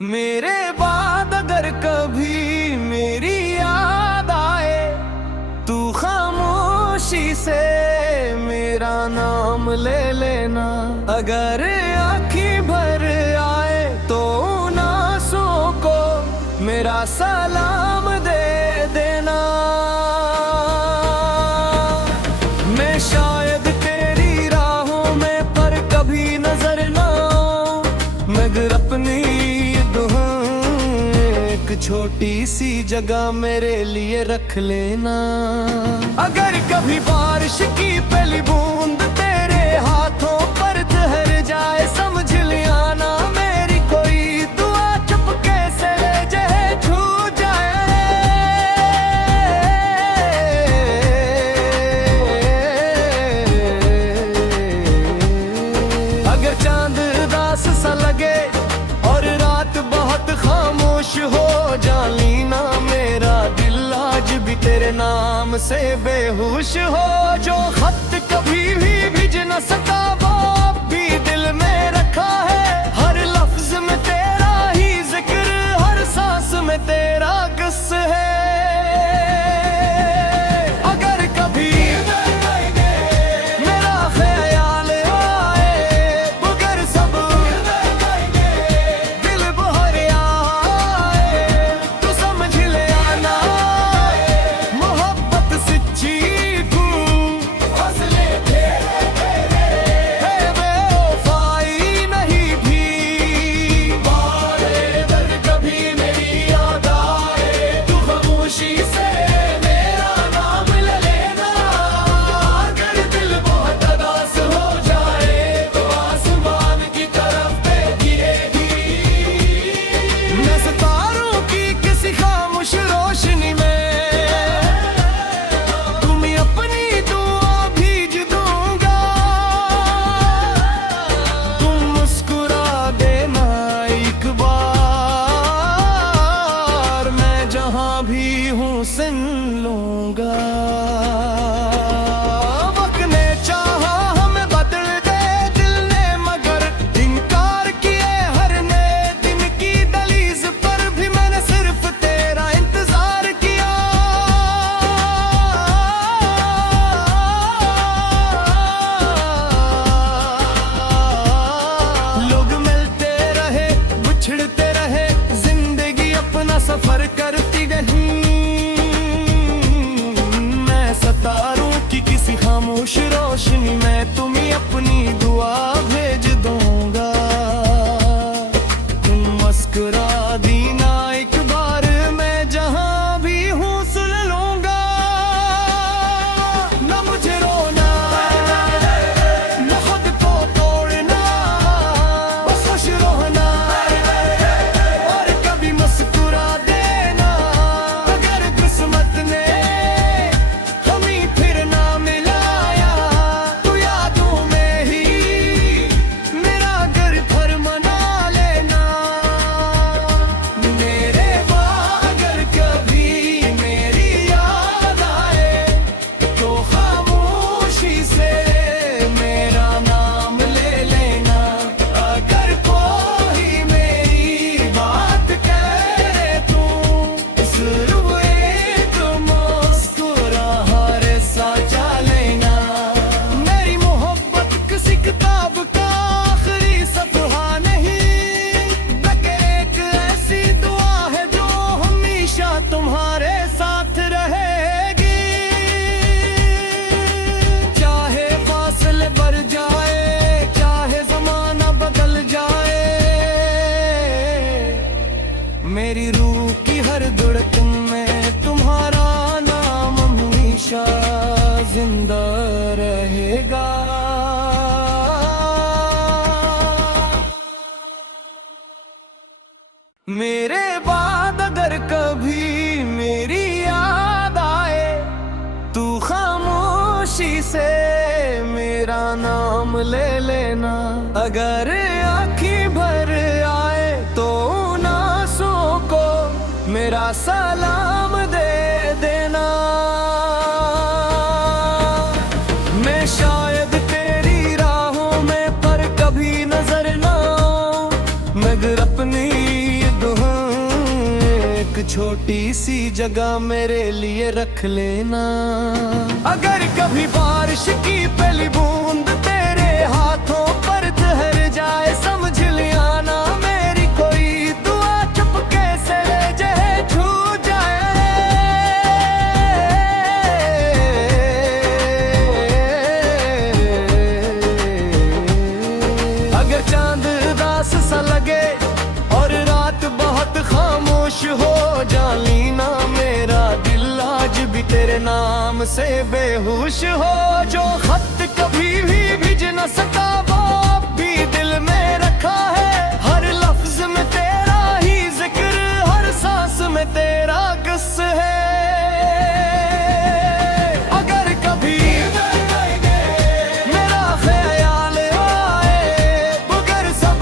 मेरे बाद अगर कभी मेरी याद आए, तू खामोशी से मेरा नाम ले लेना। अगर आँखें भर आए तो उन आंसुओं को मेरा सलाम दे देना। मैं शायद तेरी राहों में पर कभी नजर ना आऊं, मगर अपनी एक छोटी सी जगह मेरे लिए रख लेना। अगर कभी बारिश की पहली बूंद तेरे हाथों पर ठहर जाए, समझ लिया ना मेरी कोई दुआ चुपके से जहे छू जाए। अगर चांद उदास सा लगे और रात बहुत खामोश हो, जानी ना मेरा दिल आज भी तेरे नाम से बेहोश हो। जो खत कभी भी भिज न सका वो अब भी दिल में रखा है। हर लफ्ज में तेरा ही जिक्र, हर सांस में तेरा किस है। अगर कभी मेरा ख्याल आए, मगर सब दिल बहर आए, तो समझ ले आना मोहब्बत सच्ची तू फसले है बेवफाई नहीं भी। बारे दर्द कभी मेरी याद आए, तू खामोशी से मेरा नाम ले लेना। अगर दिल बहुत उदास हो जाए तो आसमान की तरफ देखिएगी। मैं सितारों की किसी खामोश रोशनी में तुम्हें अपनी दुआ भेज दूंगा। तुम मुस्कुरा देना एक बार, मैं जहां भी हूँ सुन लूंगा। वक्त ने चाहा हमें बदल दे दिल ने, मगर इनकार किए हर नए दिन की दहलीज पर भी मैंने सिर्फ तेरा इंतजार किया। लोग मिलते रहे बिछड़ते रहे, जिंदगी अपना सफर करती रही। मैं सितारों की किसी खामोश रोशनी में तुम्हें अपनी दुआ भेज दूंगा। तुम मुस्कुरा देना एक बार, मैं जहां भी हूँ सुन लूंगा। न मुझे रोना न खुद को तोड़ना, बस खुश रहना और कभी मुस्कुरा देना। अगर किस्मत ने हमें फिर ना मिलाया, तो यादों में ही मेरा घर भर मना लेना। मेरे बाद अगर कभी मेरी याद आए, तो खामोशी से मेरा नाम ले लेना। अगर कोई मेरी बात करे तू सिर्फ एक मुस्कुराहट सा लेना। मेरी मोहब्बत किसी किताब का आखिरी सफहा नहीं, बल्कि एक ऐसी दुआ है जो हमेशा तुम्हारे साथ रहेगी। चाहे फासले बढ़ जाए, चाहे जमाना बदल जाए, मेरी रूह की हर धड़कन में तुम्हारा नाम हमेशा जिंदा रहेगा। मेरे बाद अगर कभी मेरी याद आए, तू खामोशी से मेरा नाम ले लेना। अगर आँखें भर आए तो उन आंसुओं को मेरा सलाम दे देना। मैं शायद तेरी राहों में पर कभी नजर ना आऊं, मगर अपनी एक छोटी सी जगह मेरे लिए रख लेना। अगर कभी बारिश की पहली बूंद तेरे हाथों पर ठहर जाए, समझ लिया ना मेरी कोई दुआ चुपके से जहे छू जाए। अगर चांद उदास सा लगे और रात बहुत खामोश हो, जानी ना मेरा दिल आज भी तेरे नाम से बेहोश हो। जो खत कभी भी भिज न सका वो अब भी दिल में रखा है। हर लफ्ज में तेरा ही जिक्र, हर सांस में तेरा किस है। अगर कभी मेरा ख्याल आए, मगर सब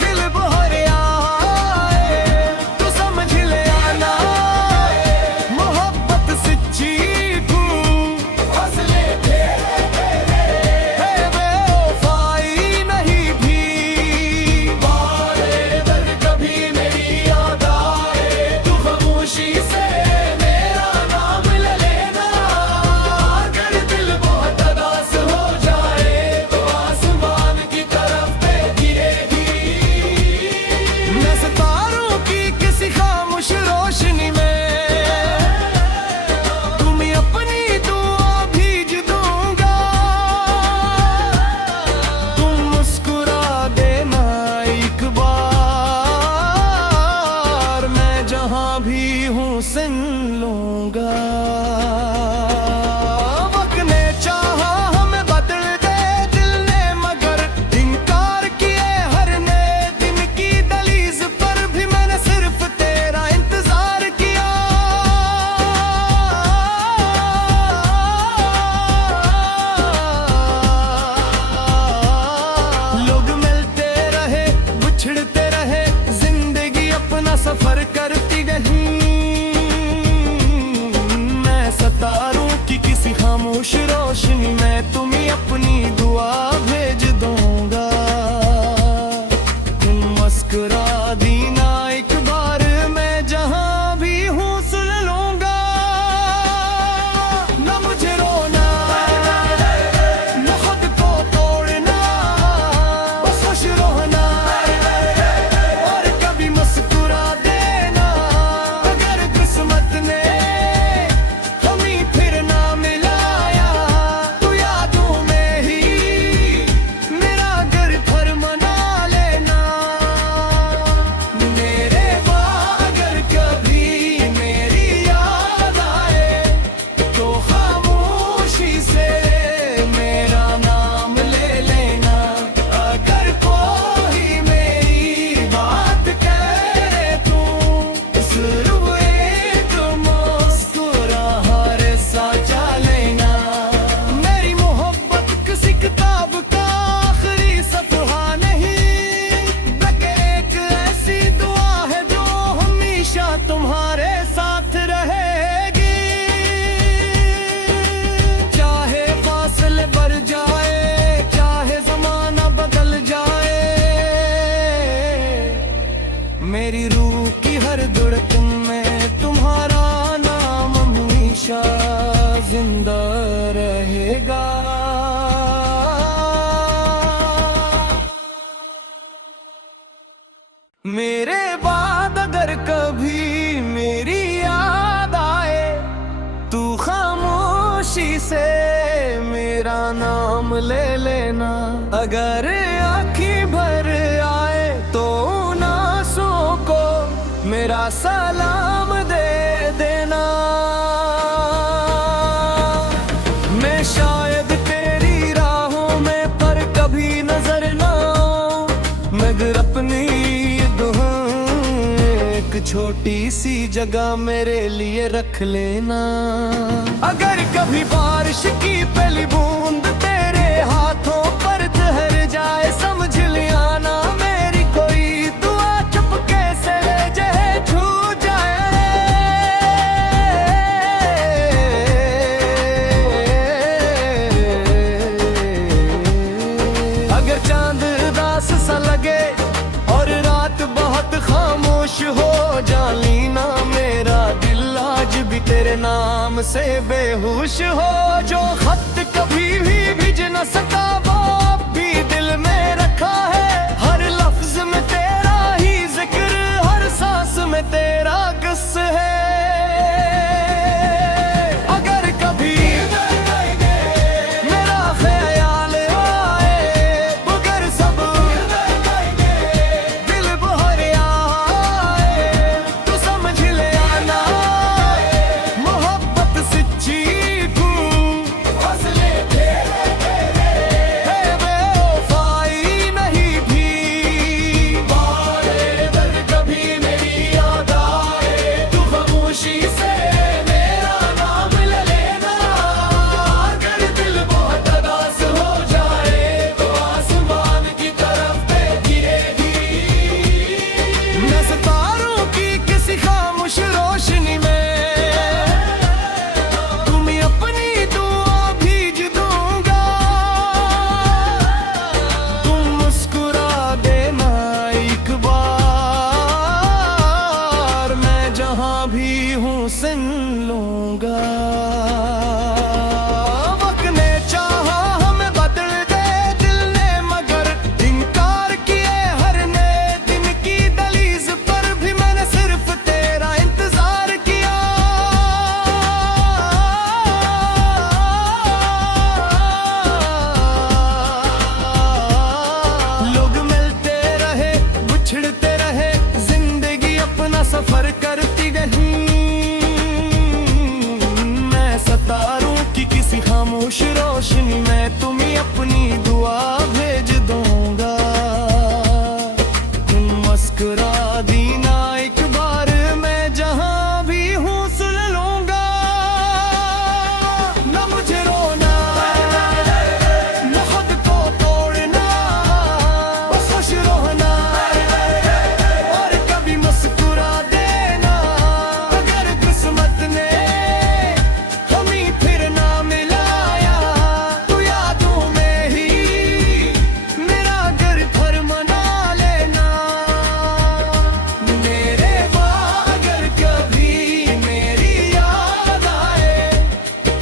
दिल बहर आए, तो समझ ले आना मोहब्बत सच्ची तू फसले है बेवफाई नहीं भी। बारे दर कभी मेरी याद आए, तू खामोशी से मेरा नाम ले लेना। अगर दिल बहुत उदास हो जाए तो आसमान की तरफ गिरेगी। मैं सितारों की किसी खामोश रोशनी में तुम्हें अपनी दुआ भेज दूंगा। तुम मुस्कुरा देना एक बार, मैं जहां भी हूँ सुन लूंगा। वक्त ने चाहा हमें बदल दे दिल ने, मगर इनकार किए हर नए दिन की दहलीज पर भी मैंने सिर्फ तेरा इंतजार किया। लोग मिलते रहे बिछड़ते रहे, जिंदगी अपना सफर करती रही। मैं सितारों की किसी खामोश रोशनी में तुम्हें अपनी दुआ भेज दूंगा। तुम मुस्कुरा देना एक बार, मैं जहां भी हूँ सुन लूंगा। न मुझे रोना न खुद को तोड़ना, बस खुश रहना और कभी मुस्कुरा देना। अगर किस्मत ने हमें फिर ना मिलाया, तो यादों में ही मेरा घर घर मना लेना। मेरे अगर कभी मेरी याद आए, तो खामोशी से मेरा नाम ले लेना। अगर कोई मेरी बात करे तू सिर्फ एक मुस्कुराहट सा चलेना। मेरी मोहब्बत किसी किताब का आखिरी सफ़हा नहीं, बल्कि एक ऐसी दुआ है जो हमेशा तुम्हारे साथ रहेगी। चाहे फासले बढ़ जाए, चाहे जमाना बदल जाए, मेरी रूह की हर धड़कन में तुम्हारा नाम हमेशा जिंदा रहेगा। मेरे बाद अगर कभी मेरी याद आए, तू खामोशी से मेरा नाम ले लेना। अगर आँखें भर आए तो उन आंसुओं को मेरा सलाम दे देना। मैं शायद तेरी राहों में पर कभी नजर ना आऊं, मगर अपनी दुआ एक छोटी सी जगह मेरे लिए रख लेना। अगर कभी बारिश की पहली बूंद तेरे हाथों पर ठहर जाए, समझ लिया ना मेरी कोई दुआ चुपके से जहे छू जाए। अगर चांद उदास सा लगे और रात बहुत खामोश हो, तेरे नाम से बेहोश हो। जो खत कभी भी भिज न सका वो अब भी दिल में रखा है। हर लफ्ज में तेरा ही जिक्र, हर सांस में तेरा किस्सा है। अगर कभी मेरा ख्याल आए मगर सब दिल बहर आए तो समझ ले आना मोहब्बत सच्ची को फासले तेरे है बेवफाई नहीं भी। बारे दर्द कभी मेरी याद आए तू खामोशी से मेरा नाम ले लेना। अगर दिल बहुत उदास हो जाए तो आसमान की तरफ गिरेगी। मैं सितारों की किसी खामोश रोशनी में तुम्हें अपनी दुआ भीज दूंगा। तुम मुस्कुरा देना एक बार, मैं जहां भी हूँ सुन लूंगा। वक्त ने चाहा हमें बदल दे दिल ने मगर इनकार किए। हर नए दिन की दहलीज पर भी मैंने सिर्फ तेरा इंतजार किया। लोग मिलते रहे बिछड़ते रहे, जिंदगी अपना सफर करती गई। मैं सितारों की किसी खामोश रोशनी में तुम्हें अपनी दुआ भेज दूंगा। तुम मुस्कुरा देना एक बार, मैं जहां भी हूँ सुन लूंगा। न मुझे रोना न खुद को तोड़ना, बस खुश रहना और कभी मुस्कुरा देना। अगर किस्मत ने हमें फिर ना मिलाया तो यादों में ही मेरा घर पर मना लेना। मेरे अगर कभी मेरी याद आए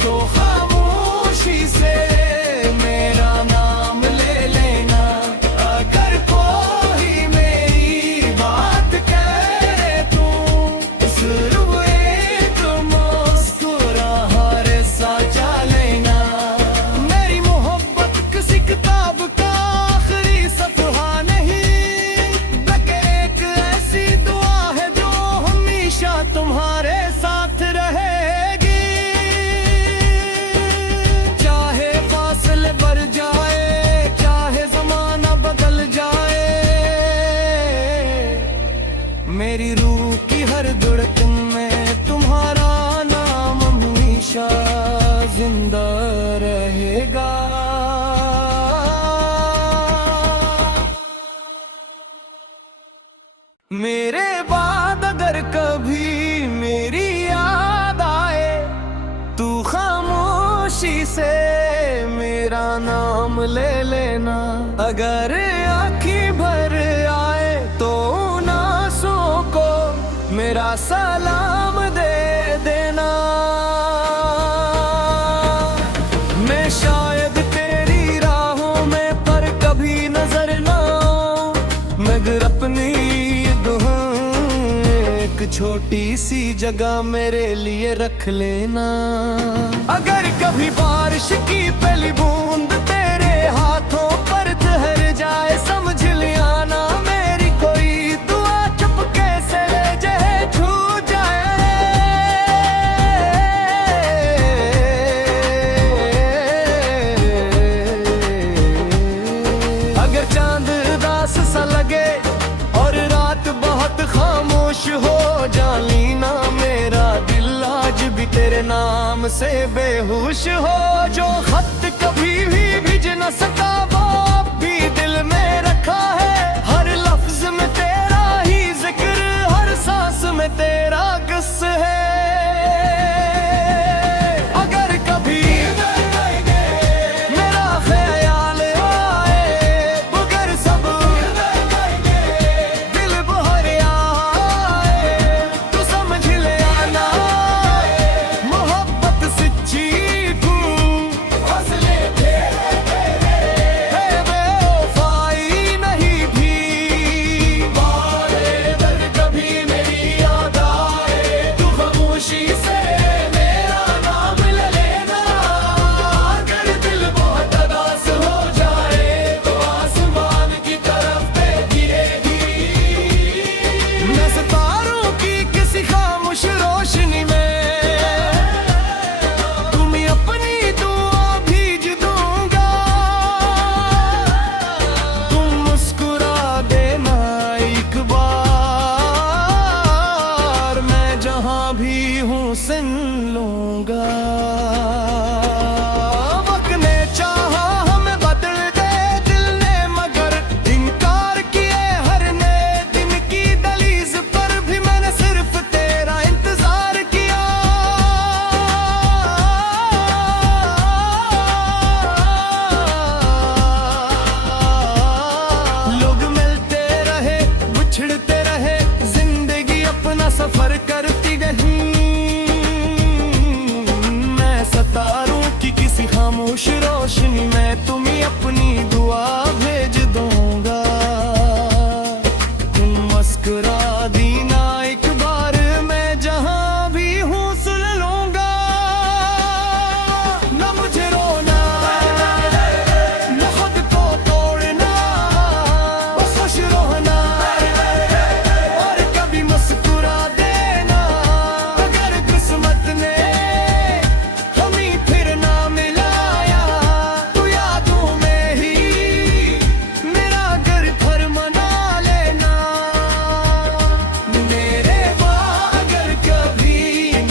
तो खामोशी से मेरा नाम ले लेना। अगर कोई मेरी बात करे तो सिर्फ एक मुस्कुराहट सजा लेना। मेरी मोहब्बत किसी किताब का आखिरी सफ़हा नहीं, बल्कि एक ऐसी दुआ है जो हमेशा तुम्हारे साथ रहेगी। चाहे फासले बढ़ जाए, चाहे जमाना बदल जाए, मेरी रूह की हर धड़कन में तुम्हारा नाम हमेशा जिंदा रहेगा। मेरे बाद अगर कभी मेरी याद आए तू खामोशी से मेरा नाम ले लेना। अगर आँखें भर आए तो उन आंसुओं को मेरा सलाम दे देना। मैं शायद तेरी राहों में पर कभी नजर ना आऊं, मगर अपनी दुआ एक छोटी सी जगह मेरे लिए रख लेना। अगर कभी बारिश की पहली बूंद तेरे हाथों पर ठहर जाए, समझ लिया ना मेरी कोई दुआ चुपके से जहे छू जाए। अगर चांद उदास सा लगे और रात बहुत खामोश हो, जानी ना मेरा दिल आज भी तेरे नाम से बेहोश हो। जो खत कभी भी भिज न सका वो अब भी दिल में रखा है। हर लफ्ज में तेरा ही जिक्र, हर सांस में तेरा किस्सा है। अगर कभी मेरा ख्याल आए मगर सब दिल बहर आए तो समझ ले आना बिछड़ते रहे जिंदगी अपना सफर करती रही। मैं सितारों की किसी खामोश रोशनी में तुम्हें अपनी दुआ भेज दूंगा। तुम मुस्कुरा दीना एक बार, मैं जहां भी हूँ सुन लूंगा। न मुझे रोना न खुद को तोड़ना, बस खुश रहना और कभी मुस्कुरा देना। अगर किस्मत ने हमें फिर ना मिलाया तो यादों में ही मेरा घर घर मना लेना। मेरे अगर कभी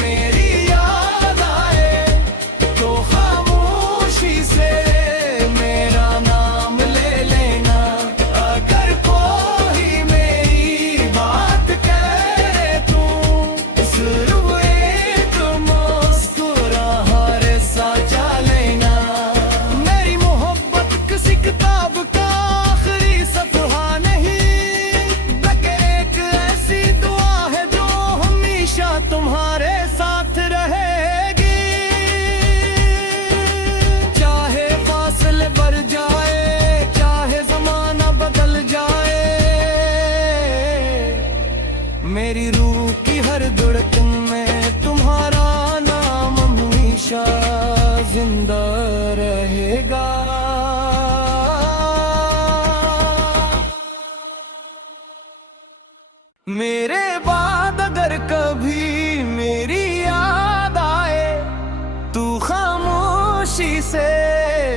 मेरी याद आए तो खामोशी से मेरा नाम ले लेना। अगर कोई मेरी बात करे तो सिर्फ एक मुस्कुराहट सा लेना। मेरी मोहब्बत किसी किताब का आखिरी सफ़हा नहीं, बल्कि एक ऐसी दुआ है जो हमेशा तुम्हारे साथ रहेगी। चाहे फासले बढ़ जाए, चाहे जमाना बदल जाए, मेरी रूह की हर धड़कन में तुम्हारा नाम हमेशा जिंदा रहेगा। मेरे बाद अगर कभी मेरी याद आए तू खामोशी से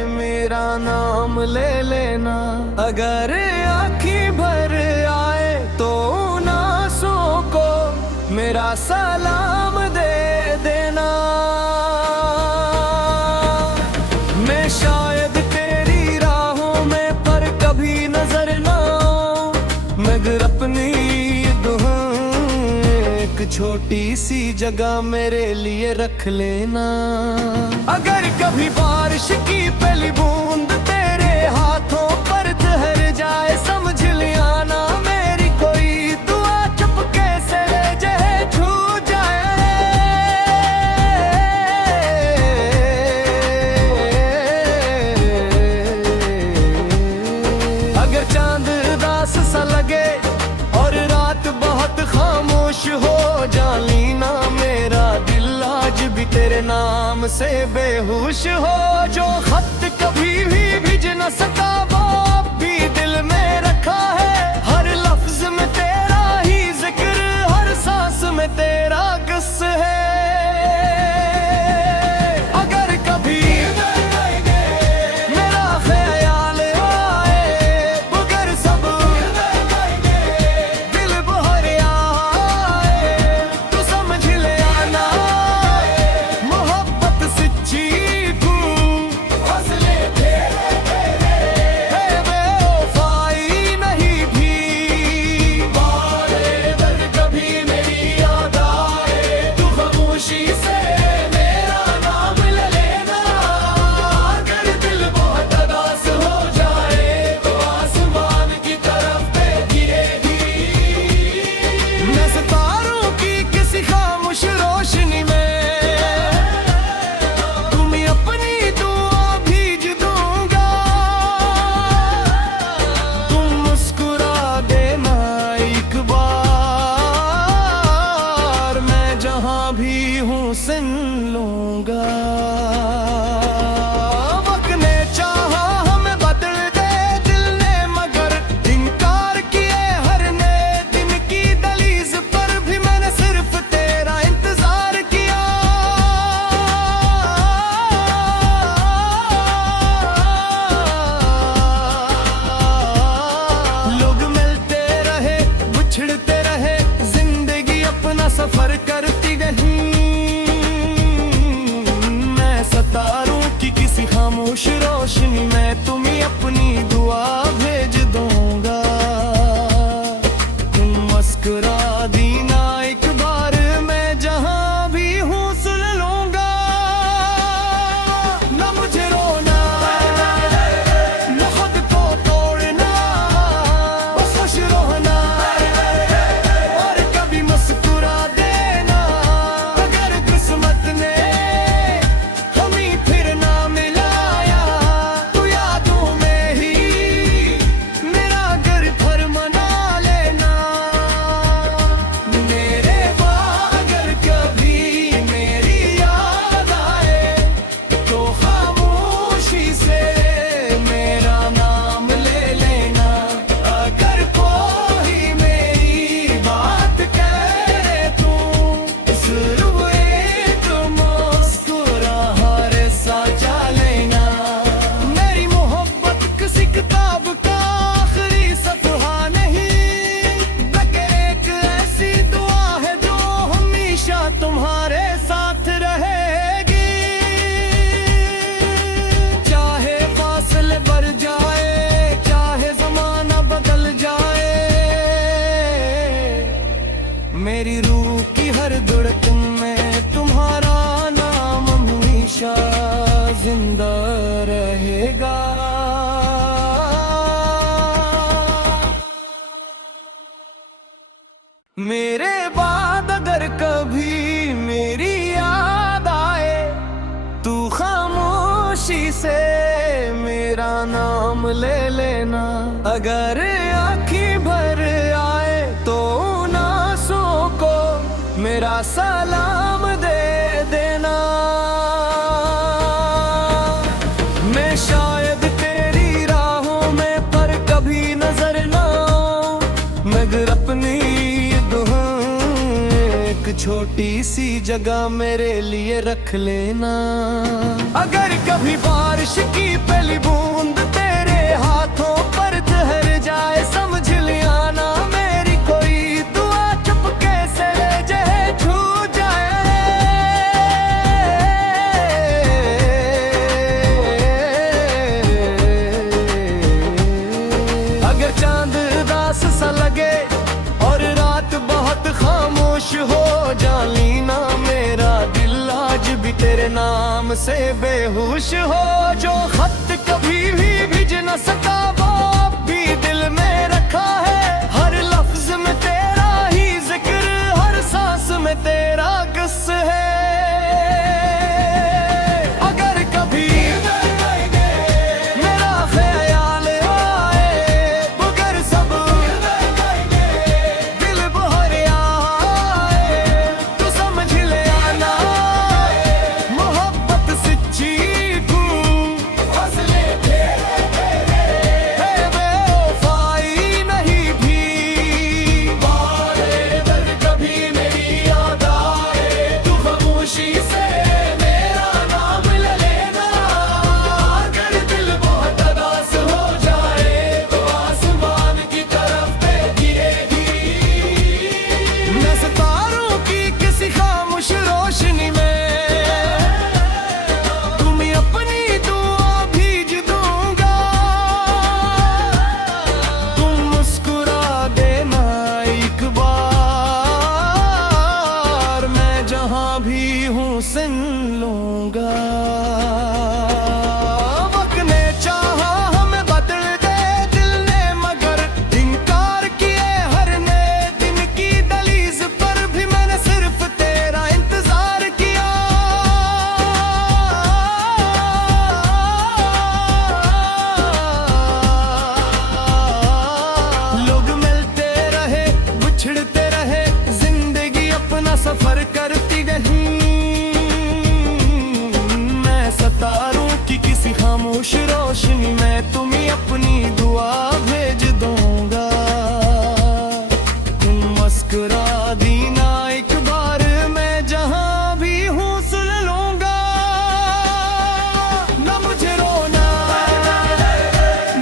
मेरा नाम ले लेना। अगर आँखें भर आए तो उन आंसुओं को मेरा सलाम दे देना। मैं शायद तेरी राहों में पर कभी नजर ना आऊं, मगर अपनी एक छोटी सी जगह मेरे लिए रख लेना। अगर कभी बारिश की पहली बूंद तेरे हाथों पर ठहर जाए, समझ लिया ना मेरी कोई दुआ चुपके से जहे छू जाए। अगर चांद उदास सा लगे और रात बहुत खामोश हो, जानी ना मेरा दिल आज भी तेरे नाम से बेहोश हो। जो खत कभी भी भिज न सका वो अब भी दिल में रखा है। हर लफ्ज में तेरा ही जिक्र, हर सांस में तेरा किस है। अगर कभी मेरा ख्याल आए मगर सब दिल बहर आए तो समझ ले आना। मोहब्बत सच्ची तू फसले है बेवफाई नहीं भी। बारे दर्द कभी मेरी याद आए तू खामोशी से मेरा नाम ले लेना। अगर दिल बहुत उदास हो जाए तो आसमान की तरफ गिरेगी। मैं सितारों की किसी खामोश रोशनी में तुम्हें अपनी दुआ भेज दूंगा। तुम मुस्कुरा देना एक बार, मैं जहां भी हूँ सुन लूंगा। वक्त ने चाहा हमें बदल दे दिल ने, मगर इनकार किए हर नए दिन की दलीज पर भी मैंने सिर्फ तेरा इंतजार किया। लोग मिलते रहे बिछड़ते रहे, जिंदगी अपना सफर करती रही। मैं सितारों की किसी खामोश रोशनी में तुम्हें अपनी दुआ भेज दूंगा। तुम मुस्कुरा दीना एक बार, मैं जहां भी हूँ सुन लूंगा। न मुझे रोना न खुद को तोड़ना, बस खुश रहना मेरी रूह की हर धड़कन में तुम्हारा नाम हमेशा जिंदा रहेगा। मेरे बाद अगर कभी मेरी याद आए, तू खामोशी से मेरा नाम ले लेना। अगर आँखें भर आए तो उन आंसुओं को मेरा सलाम दे देना। मैं शायद तेरी राहों में पर कभी नजर ना आऊं, मगर अपनी छोटी सी जगह मेरे लिए रख लेना। अगर कभी बारिश की पहली बूंद तेरे हाथों पर ठहर जाए, समझ लिया ना मेरी कोई दुआ चुपके से ले जाए, छू जाए। अगर चांद उदास सा लगे और रात बहुत खामोश हो, जानी ना मेरा दिल आज भी तेरे नाम से बेहोश हो। जो खत कभी भी भिज न सका वो अब भी दिल में रखा है। हर लफ्ज में तेरा ही जिक्र, हर सांस में तेरा किस्सा है। अगर कभी मेरा ख्याल आए, मगर सब दिल बहर आए, तो समझ ले आना मोहब्बत सच्ची तू फसले बेवफाई नहीं भी। बारे दर्द कभी मेरी याद आए, तू खामोशी से मेरा नाम ले लेना। अगर दिल बहुत उदास हो जाए तो आसमान की तरफ पे गिरेगी। मैं सितारों की किसी खामोश रोशनी में तुम्हें अपनी दुआ भेज दूंगा। तुम मुस्कुरा देना एक बार, मैं जहां भी हूँ सुन लूंगा। वक्त ने चाहा हमें बदल दे दिल ने, मगर इनकार किए हर नए दिन की दहलीज पर भी मैंने सिर्फ तेरा इंतजार किया। लोग मिलते रहे बिछड़ते रहे, जिंदगी अपना सफर करती गई। मैं सितारों की किसी खामोश रोशनी में तुम्हें अपनी दुआ भेज दूंगा। तुम मुस्कुरा देना एक बार, मैं जहां भी हूँ सुन लूंगा। ना मुझे रोना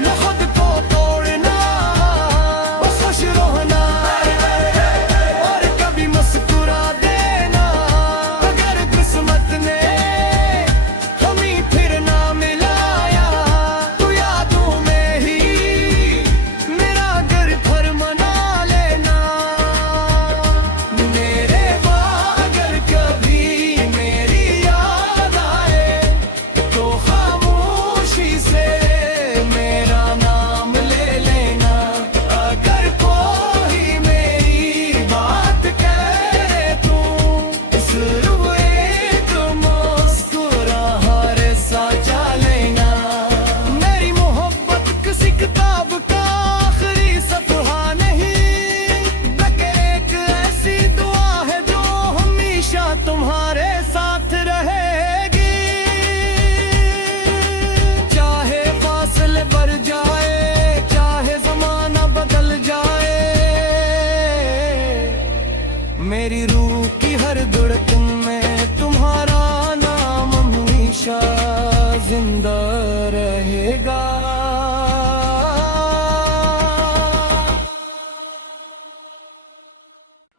ना खुद को तोड़ना, बस खुश रहना और कभी मुस्कुरा देना। अगर किस्मत ने हमें फिर ना मिलाया, तो यादों में ही मेरा घर घर मना लेना। मेरे बाद अगर कभी मेरी याद आए, तो खामोशी से मेरा नाम ले लेना। अगर कोई मेरी बात करे तो सिर्फ एक मुस्कुराहट सजा लेना। मेरी मोहब्बत किसी किताब का आखिरी सफ़हा नहीं, बल्कि एक ऐसी दुआ है जो हमेशा तुम्हारे साथ रहेगी। चाहे फासले बढ़ जाए, चाहे जमाना बदल जाए, मेरी रूह की हर धड़कन में तुम्हारा नाम हमेशा जिंदा रहेगा।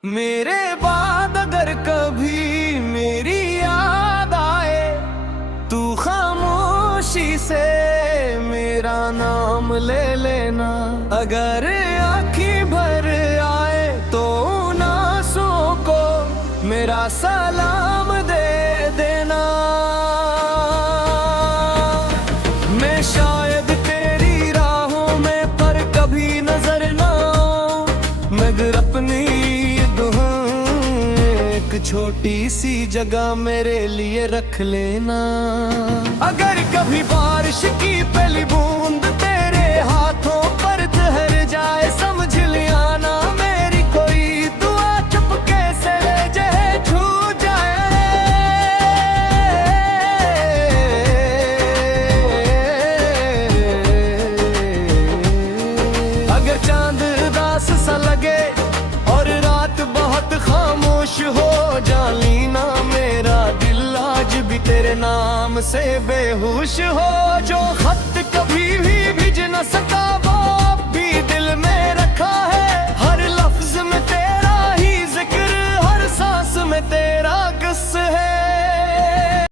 मेरे बाद अगर कभी मेरी याद आए, तू खामोशी से मेरा नाम ले लेना। अगर आँखें भर आए तो उन आंसुओं सलाम दे देना। मैं शायद तेरी राहों में पर कभी नजर ना आऊं, मगर अपनी दुआ एक छोटी सी जगह मेरे लिए रख लेना। अगर कभी बारिश की पहली बूंद तेरे हाथों पर ठहर जाए, समझ लिया ना मेरी कोई दुआ चुपके से लहजे छू जाए। अगर चांद उदास सा लगे और रात बहुत खामोश हो, जानी ना मेरा दिल आज भी तेरे नाम से बेहोश हो। जो खत कभी भी भिज न सका